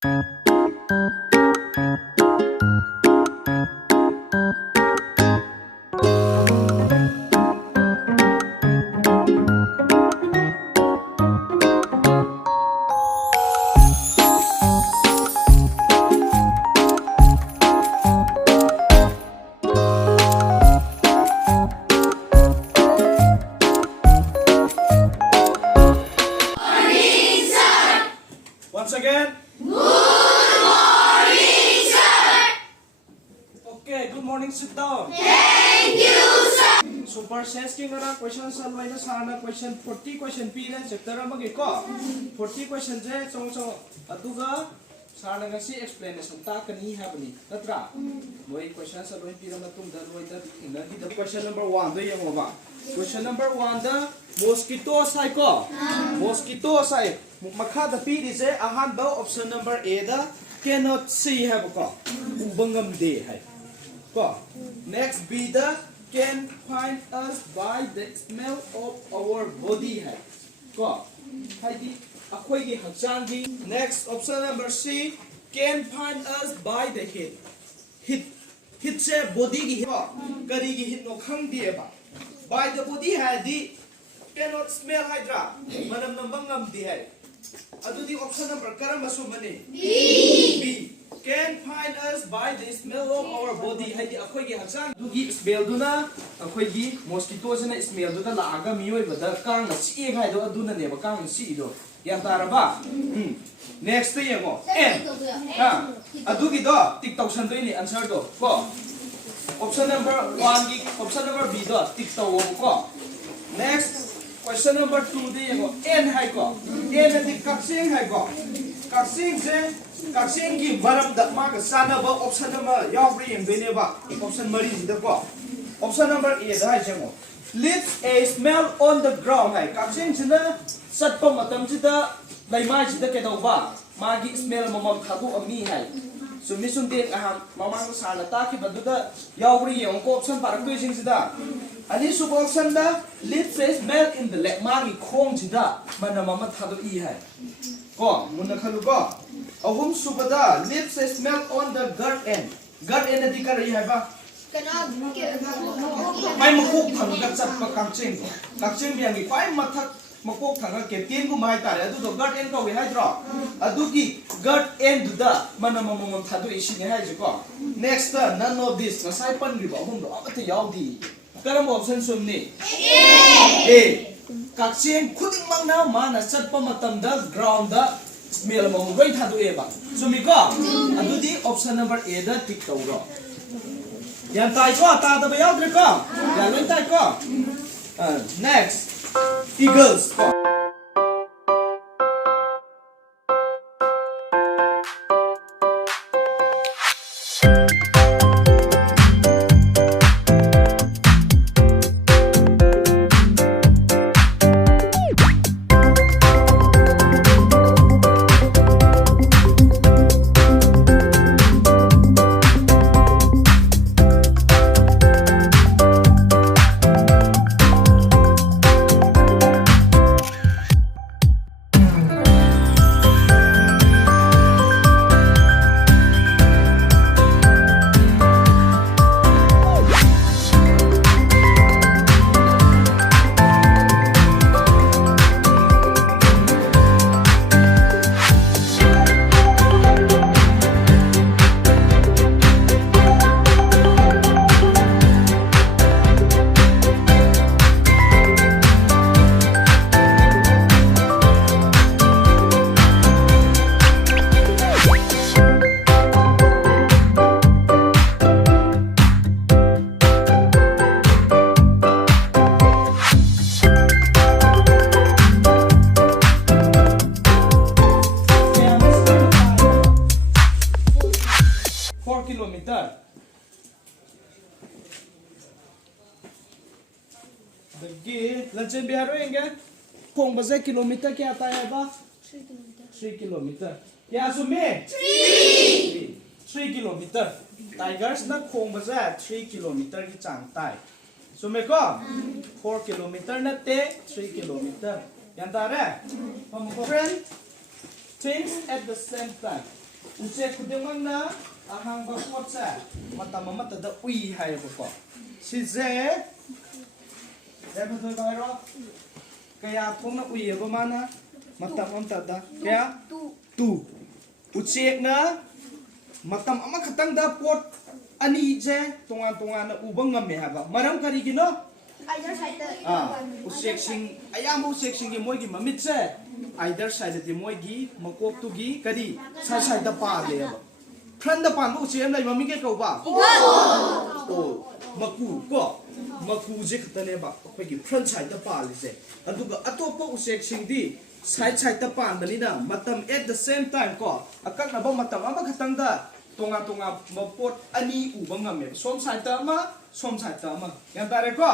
Once again. Good morning, sir. Okay, good morning. Sit down. Thank you, sir. Super sense king na question solve na sana question 40 question pi na chapter amagi ko 40 question je chong aduga sana ngasi explanation ta kani habani tatra moi question solve pi na tum da noi da na di question number 1 do yang ba question number 1 da mosquito sai ko mosquito sai makha da pi di se ahan ba option number A da cannot see have ko ubangam de hai ko next B da can find us by the smell of our body hai ko hai di akhoi gi hakchang gi next option number C can find us by the hit se body gi ko kari gi hit no khang di ba by the body hai di cannot smell hai dra manam nam ngam di hai adu di option number karam asu mane B can find us by the smell of our body hai di akhoi gi hakchang du gi smell du na akhoi gi mosquito se na smell du da la aga mioi ba da kang na si hai do adu na ne ba kang si do ya ta ra ba next ye ngo n ha adu gi do tik tau san doi ni answer do ko option number 1 gi option number B do tik tau ko next question number 2 de ngo n hai ko n na di kaksing hai ko kaksing se kaksing gi baram da ma ga sana ba option number yaw ri yeng doi ne ba option mari ji da ko option number A da hai jengo leaves a smell on the ground hai kaksing china sat pa matam ji da lai mai ji da ke do ba ma gi smell mamam thadu ami hai sumi sum de aham mamang sana ta ki badu da yaw ri yeng ko option par ko jing ji da ani sub option da leaves a smell in the leg ma gi khong ji da mana mama thadu I hai ko mun khalu ko ahum subada leaves a smell on the gut end adi ka ri hai ba mai makok thang ga chat pa kangching biang gi pai mathak makok thang ga captain gu mai ta adu do gut end ko wi hai dro adu ki gut end du da mana mamam thadu isi ne hai ji ko next none of this na sai pan ri ba hum do abathe yaw di karam option sum ni A kakching khuding mang na ma na chat pa matam da ground da smell mamam roi thadu e ba sumi ko adu di option number A da tik tau ro yan tai ko ta da ba yaw dre ko yan loi tai ko next eagles ko 4 kilometer. Luncheon Bihar होंगे Phong बजे kilometre क्या आता है बा 3 kilometre क्या सुमे 3 kilometre tigers ना Phong बजे 3 kilometre की चांग ताई सुमे को 4 किलोमीटर ना ते 3 किलोमीटर यान तारे हम को friend things at the same time Ucek kudimangna ahang bakot sa mata mamata da ui hai bako. Si ze betul bayro kaya thong na ui ba mana mata mamata da kaya tu ucek na matam ama khatang da pot ani je tongan na ubang ngame haba maram kari gino Either side. usek sing ayam usek sing gi moigi mamit se either side di moigi makok tu gi kadi side da pa le ba phran da pan bu usek lai mami ke ko ba o maku ko maku je khatane ba ko gi phran side da pa le se aduga atopa usek sing di side da pan bani na matam at the same time ko akak na ba matam ama khatang da tonga mapot ani ubang ngame som side da ma som side da ma yan tare ko